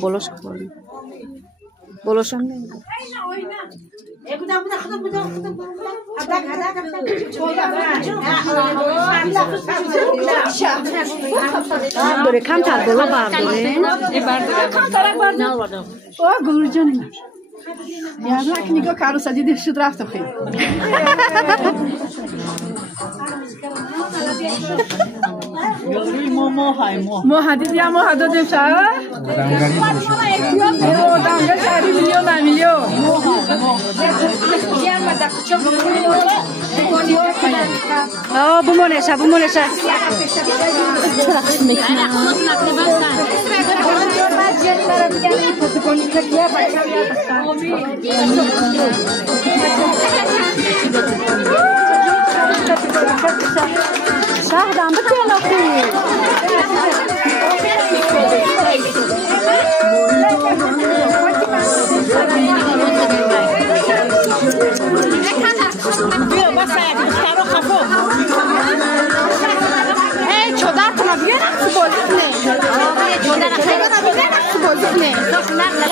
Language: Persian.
بولش کنی بولش هم نمیده بره کم تر بالا برداره گلور جان یادم نگاه کارو سجیده شد رفتم خیلی ما حدید یا ما حدادیم شهر دانگه شهری میلیون بمونشه شهدم بتیل اخی بیا بس کارو خفو چودر کنه بیا نقص بازی نه چودر خیلی نقص بازی نه تو نقل